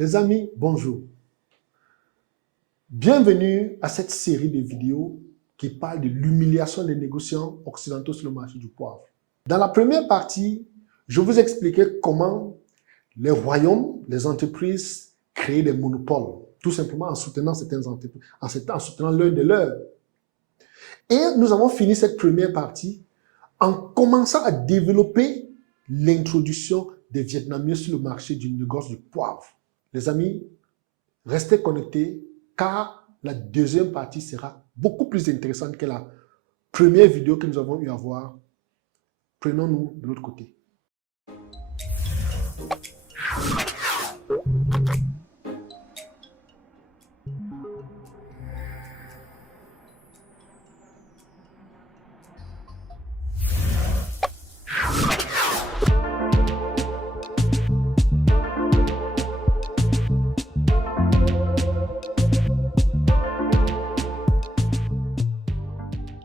Les amis, bonjour. Bienvenue à cette série de vidéos qui parle de l'humiliation des négociants occidentaux sur le marché du poivre. Dans la première partie, je vous expliquais comment les royaumes, les entreprises créent des monopoles, tout simplement en soutenant certaines entreprises, en soutenant l'un des leurs. Et nous avons fini cette première partie en commençant à développer l'introduction des Vietnamiens sur le marché du négoce du poivre. Les amis, restez connectés car la deuxième partie sera beaucoup plus intéressante que la première vidéo que nous avons eu à voir. Prenons-nous de l'autre côté.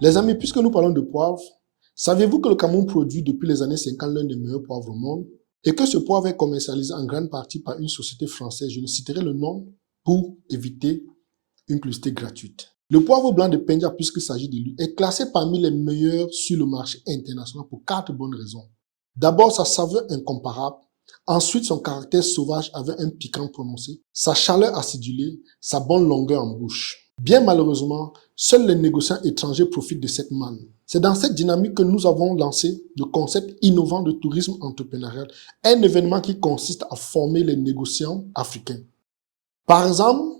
Les amis, puisque nous parlons de poivre, savez-vous que le Cameroun produit depuis les années 50 l'un des meilleurs poivres au monde et que ce poivre est commercialisé en grande partie par une société française, je ne citerai le nom pour éviter une publicité gratuite. Le poivre blanc de Pendia, puisqu'il s'agit de lui, est classé parmi les meilleurs sur le marché international pour 4 bonnes raisons. D'abord, sa saveur incomparable. Ensuite, son caractère sauvage avec un piquant prononcé, sa chaleur acidulée, sa bonne longueur en bouche. Bien malheureusement, seuls les négociants étrangers profitent de cette manne. C'est dans cette dynamique que nous avons lancé le concept innovant de tourisme entrepreneurial, un événement qui consiste à former les négociants africains. Par exemple,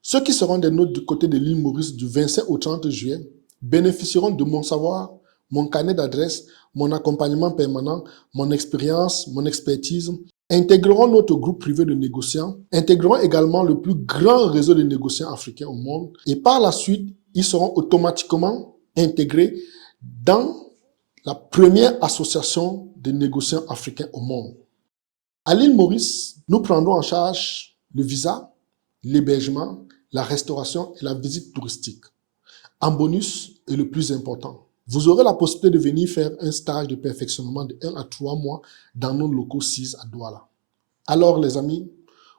ceux qui seront des nôtres du côté de l'île Maurice du 25 au 30 juillet bénéficieront de mon savoir, mon carnet d'adresses, mon accompagnement permanent, mon expérience, mon expertise, intégreront notre groupe privé de négociants, intégreront également le plus grand réseau de négociants africains au monde et par la suite, ils seront automatiquement intégrés dans la première association de négociants africains au monde. À l'île Maurice, nous prendrons en charge le visa, l'hébergement, la restauration et la visite touristique. En bonus, et le plus important, vous aurez la possibilité de venir faire un stage de perfectionnement de 1 à 3 mois dans nos locaux 6 à Douala. Alors les amis,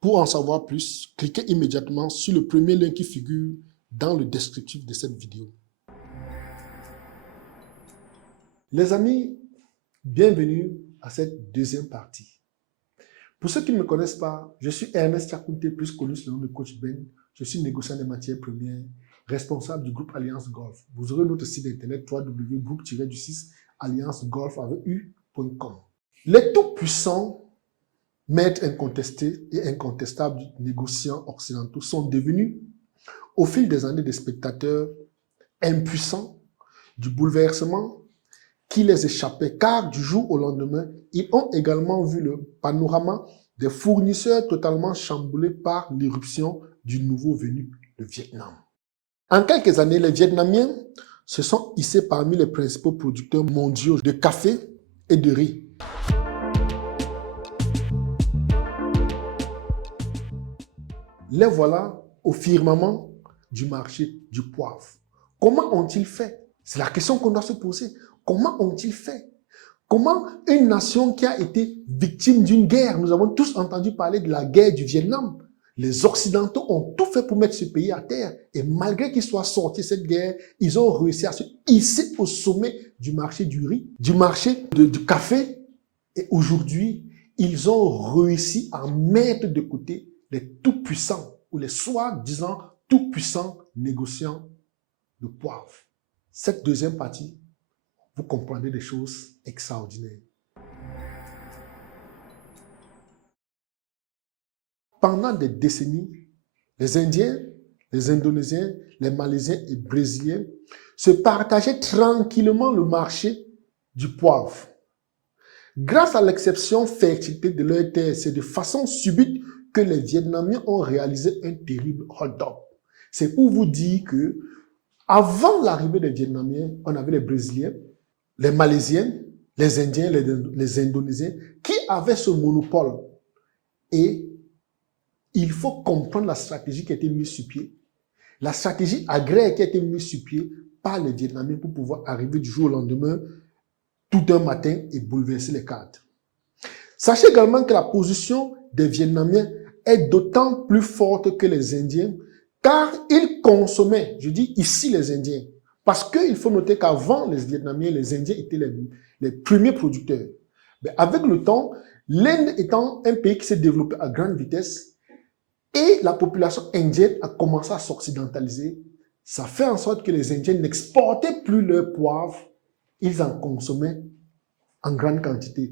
pour en savoir plus, cliquez immédiatement sur le premier lien qui figure dans le descriptif de cette vidéo. Les amis, bienvenue à cette deuxième partie. Pour ceux qui ne me connaissent pas, je suis Ernest Chakounte, plus connu sous le nom de Coach Ben. Je suis négociant des matières premières, responsable du groupe Alliance Golf. Vous aurez notre site internet www.groupe-du6alliancegolf.com. Les tout-puissants maîtres incontestés et incontestables négociants occidentaux sont devenus, au fil des années, des spectateurs impuissants du bouleversement qui les échappait, car du jour au lendemain, ils ont également vu le panorama des fournisseurs totalement chamboulés par l'irruption du nouveau venu, le Vietnam. En quelques années, les Vietnamiens se sont hissés parmi les principaux producteurs mondiaux de café et de riz. Les voilà au firmament du marché du poivre. Comment ont-ils fait? C'est la question qu'on doit se poser. Comment ont-ils fait? Comment une nation qui a été victime d'une guerre, nous avons tous entendu parler de la guerre du Vietnam, les Occidentaux ont tout fait pour mettre ce pays à terre. Et malgré qu'ils soient sortis de cette guerre, ils ont réussi à se hisser au sommet du marché du riz, du marché du café. Et aujourd'hui, ils ont réussi à mettre de côté les tout-puissants ou les soi-disant tout-puissants négociants de poivre. Cette deuxième partie, vous comprendrez des choses extraordinaires. Pendant des décennies, les Indiens, les Indonésiens, les Malaisiens et Brésiliens se partageaient tranquillement le marché du poivre. Grâce à l'exception fertilité de leurs terres, c'est de façon subite que les Vietnamiens ont réalisé un terrible hold-up. C'est pour vous dire que avant l'arrivée des Vietnamiens, on avait les Brésiliens, les Malaisiens, les Indiens, les Indonésiens qui avaient ce monopole. Et il faut comprendre la stratégie qui a été mise sur pied. La stratégie agraire qui a été mise sur pied par les Vietnamiens pour pouvoir arriver du jour au lendemain, tout un matin et bouleverser les cartes. Sachez également que la position des Vietnamiens est d'autant plus forte que les Indiens, car ils consommaient, je dis ici les Indiens, parce qu'il faut noter qu'avant les Vietnamiens, les Indiens étaient les premiers producteurs. Mais avec le temps, l'Inde étant un pays qui s'est développé à grande vitesse et la population indienne a commencé à s'occidentaliser, ça fait en sorte que les Indiens n'exportaient plus leur poivre, ils en consommaient en grande quantité.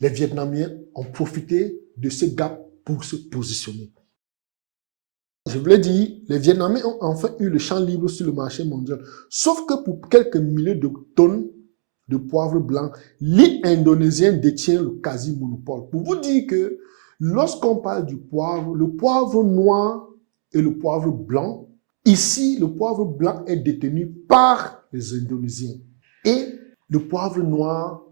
Les Vietnamiens ont profité de ce gap pour se positionner. Je vous l'ai dit, les Vietnamiens ont enfin eu le champ libre sur le marché mondial. Sauf que pour quelques milliers de tonnes de poivre blanc, l'île indonésienne détient le quasi-monopole. Pour vous dire que lorsqu'on parle du poivre, le poivre noir et le poivre blanc, ici, le poivre blanc est détenu par les Indonésiens. Et le poivre noir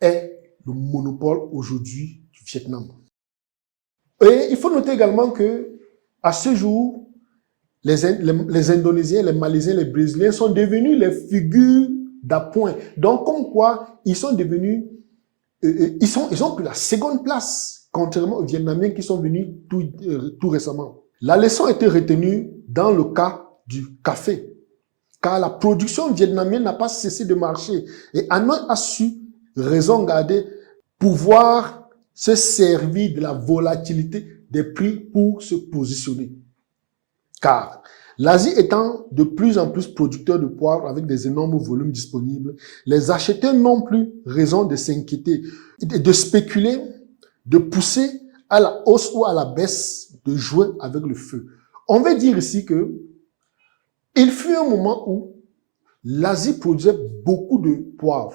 est le monopole aujourd'hui du Vietnam. Et il faut noter également que à ce jour, les Indonésiens, les Malaisiens, les Brésiliens sont devenus les figures d'appoint. Donc, comme quoi, ils sont devenus, ils ont pris la seconde place, contrairement aux Vietnamiens qui sont venus tout récemment. La leçon a été retenue dans le cas du café, car la production vietnamienne n'a pas cessé de marcher. Et Hanoï a su, raison garder, pouvoir se servir de la volatilité des prix pour se positionner. Car l'Asie étant de plus en plus producteur de poivre avec des énormes volumes disponibles, les acheteurs n'ont plus raison de s'inquiéter, de spéculer, de pousser à la hausse ou à la baisse, de jouer avec le feu. On veut dire ici que il fut un moment où l'Asie produisait beaucoup de poivre,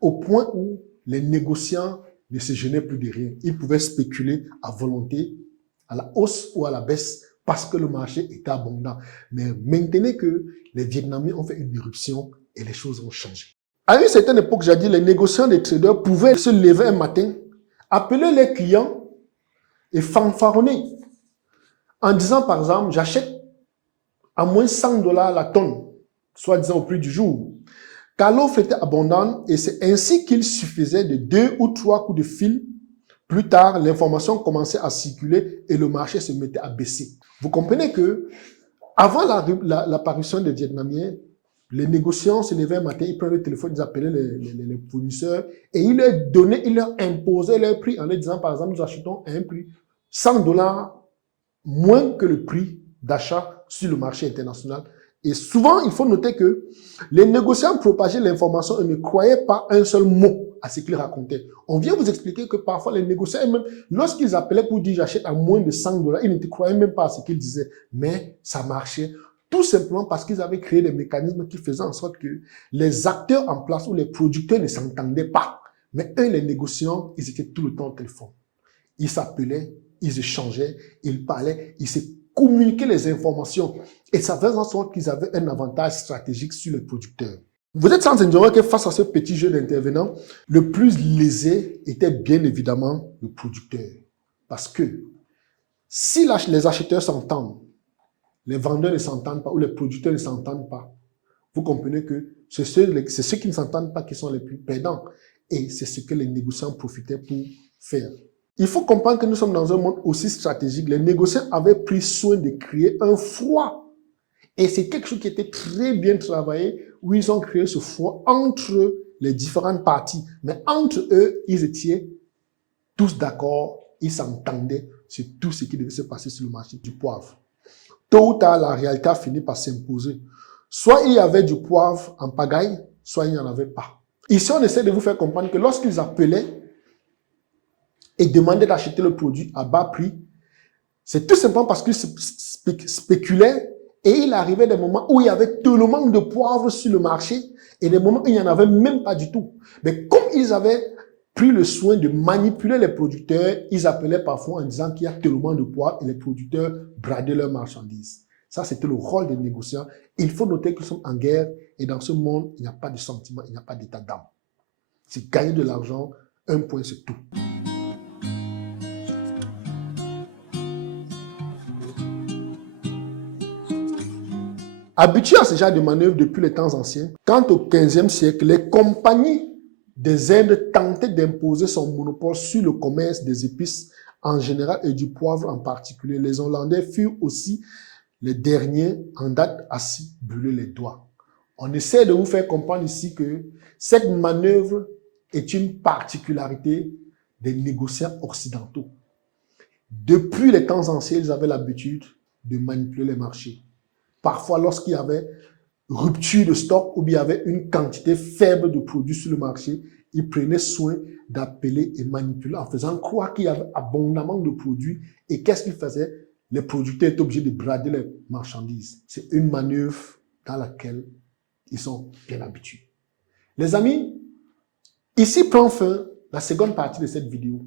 au point où les négociants ne se gênaient plus de rien. Ils pouvaient spéculer à volonté, à la hausse ou à la baisse, parce que le marché était abondant. Mais maintenant que les Vietnamiens ont fait une éruption et les choses ont changé. À une certaine époque, j'ai dit, les négociants, les traders pouvaient se lever un matin, appeler les clients et fanfaronner en disant, par exemple, j'achète à moins $100 la tonne, soit disant au prix du jour. Car l'offre était abondante et c'est ainsi qu'il suffisait de 2 ou 3 coups de fil. Plus tard, l'information commençait à circuler et le marché se mettait à baisser. Vous comprenez que avant l'apparition des Vietnamiens, les négociants se levaient un matin, ils prenaient le téléphone, ils appelaient les fournisseurs et ils leur imposaient leur prix en leur disant, par exemple, nous achetons à un prix $100 moins que le prix d'achat sur le marché international. Et souvent, il faut noter que les négociants propageaient l'information et ne croyaient pas un seul mot à ce qu'ils racontaient. On vient vous expliquer que parfois les négociants, même lorsqu'ils appelaient pour dire j'achète à moins de $100, ils ne croyaient même pas à ce qu'ils disaient. Mais ça marchait tout simplement parce qu'ils avaient créé des mécanismes qui faisaient en sorte que les acteurs en place ou les producteurs ne s'entendaient pas. Mais les négociants, ils étaient tout le temps au téléphone. Ils s'appelaient, ils échangeaient, ils parlaient, ils se communiquaient les informations. Et ça faisait en sorte qu'ils avaient un avantage stratégique sur les producteurs. Vous êtes sans ignorer que face à ce petit jeu d'intervenants, le plus lésé était bien évidemment le producteur. Parce que si les acheteurs s'entendent, les vendeurs ne s'entendent pas ou les producteurs ne s'entendent pas, vous comprenez que c'est ceux qui ne s'entendent pas qui sont les plus perdants. Et c'est ce que les négociants profitaient pour faire. Il faut comprendre que nous sommes dans un monde aussi stratégique. Les négociants avaient pris soin de créer un froid. Et c'est quelque chose qui était très bien travaillé, où ils ont créé ce froid entre les différentes parties. Mais entre eux, ils étaient tous d'accord, ils s'entendaient sur tout ce qui devait se passer sur le marché du poivre. Tôt ou tard, la réalité a fini par s'imposer. Soit il y avait du poivre en pagaille, soit il n'y en avait pas. Ici, on essaie de vous faire comprendre que lorsqu'ils appelaient et demandaient d'acheter le produit à bas prix, c'est tout simplement parce qu'ils spéculaient et il arrivait des moments où il y avait tellement de poivre sur le marché et des moments où il n'y en avait même pas du tout. Mais comme ils avaient pris le soin de manipuler les producteurs, ils appelaient parfois en disant qu'il y a tellement de poivre et les producteurs bradaient leurs marchandises. Ça, c'était le rôle des négociants. Il faut noter que nous sommes en guerre et dans ce monde, il n'y a pas de sentiment, il n'y a pas d'état d'âme. C'est gagner de l'argent, un point, c'est tout. Habitués à ce genre de manœuvres depuis les temps anciens, quand au XVe siècle, les compagnies des Indes tentaient d'imposer son monopole sur le commerce des épices en général et du poivre en particulier. Les Hollandais furent aussi les derniers en date à s'y brûler les doigts. On essaie de vous faire comprendre ici que cette manœuvre est une particularité des négociants occidentaux. Depuis les temps anciens, ils avaient l'habitude de manipuler les marchés. Parfois, lorsqu'il y avait rupture de stock ou bien il y avait une quantité faible de produits sur le marché, ils prenaient soin d'appeler et manipuler en faisant croire qu'il y avait abondamment de produits. Et qu'est-ce qu'ils faisaient? Les producteurs étaient obligés de brader les marchandises. C'est une manœuvre dans laquelle ils sont bien habitués. Les amis, ici prend fin la seconde partie de cette vidéo.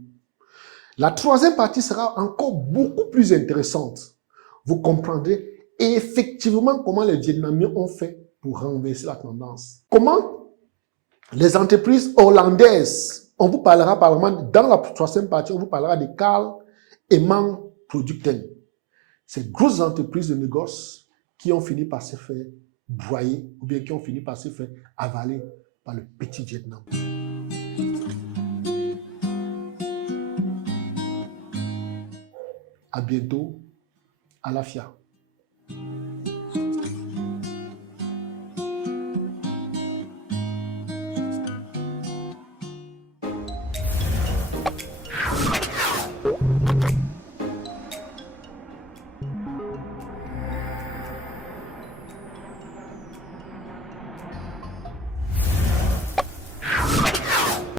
La troisième partie sera encore beaucoup plus intéressante. Vous comprendrez effectivement comment les Vietnamiens ont fait pour renverser la tendance. Comment les entreprises hollandaises, on vous parlera par exemple, dans la troisième partie, on vous parlera de Carl Eman Producten. Ces grosses entreprises de négoce qui ont fini par se faire broyer ou bien qui ont fini par se faire avaler par le petit Vietnam. À bientôt, à la FIA.